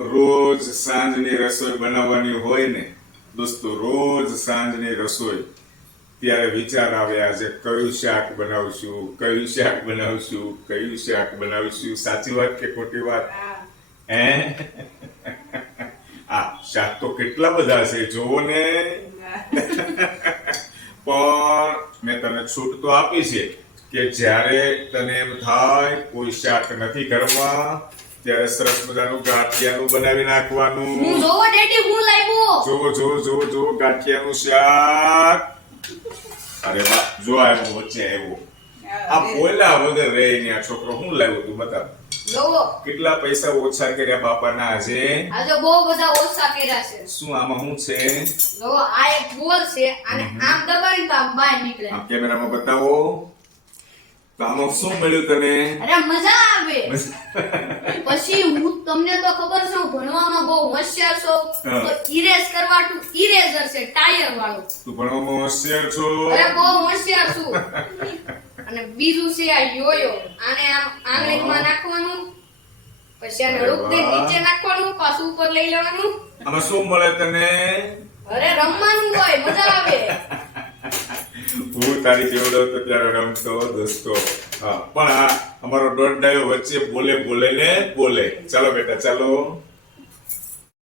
રોજ સાંજની રસોઈ બનાવવાની હોય ને દોસ્તો રોજ સાંજની રસોઈ. ત્યારે વિચાર આવે આજે કયું શાક બનાવશું કયું શાક બનાવશું કયું શાક બનાવશું? સાચી વાત કે ખોટી વાત? હે. આ શાક તો કેટલા બધા છે જોવો ને. પણ મેં તને છૂટ તો આપી છે કે જ્યારે તને એમ થાય કોઈ શાક નથી ઘરમાં ત્યારે સરસ મજાનું ગાંઠિયાનું બનાવી નાખવાનું. જોવો ડેડી હું લાવ્યો જોવો જોવો જોવો જોવો ગાંઠિયાનું શાક. અરે વાહ જો આવ્યો વચ્ચે આવ્યો આ બોલા વગર રે ને આ છોકરો. હું લાવ્યો તું બતાવ. જોવો. કેટલા પૈસા ઓછા કર્યા બાપાના આજે? આજે બહુ બધા ઓછા કર્યા છે. શું આમાં શું છે? જોવો આ એક બોલ છે. અને આમ દબાવી તો આમ બહાર નીકળે. આ કેમેરામાં બતાવો. તો આમાં શું મળ્યું તને? અરે મજા આવે. પછી હું તમને તો ખબર છે હું ભણવામાં બહુ હોશિયાર છો. તો ઇરેઝ કરવાનું ઇરેઝર છે ટાયર વાળો. તું ભણવામાં હોશિયાર છો. અરે બહુ હોશિયાર છું. અને બીજું છે આ યોયો આને આમ આંગળીમાં નાખવાનું. પછી આને રૂપ નીચે નાખવાનું પાછું ઉપર લઈ લેવાનું. આમાં શું મળે તને? અરે રમવાનું હોય મજા આવે. તારી જેવડો હતો ત્યારે રમતો દોસ્તો. હા, પણ આ અમારો ડોટ ડાયો વચ્ચે બોલે બોલે ને બોલે. ચાલો બેટા, ચાલો.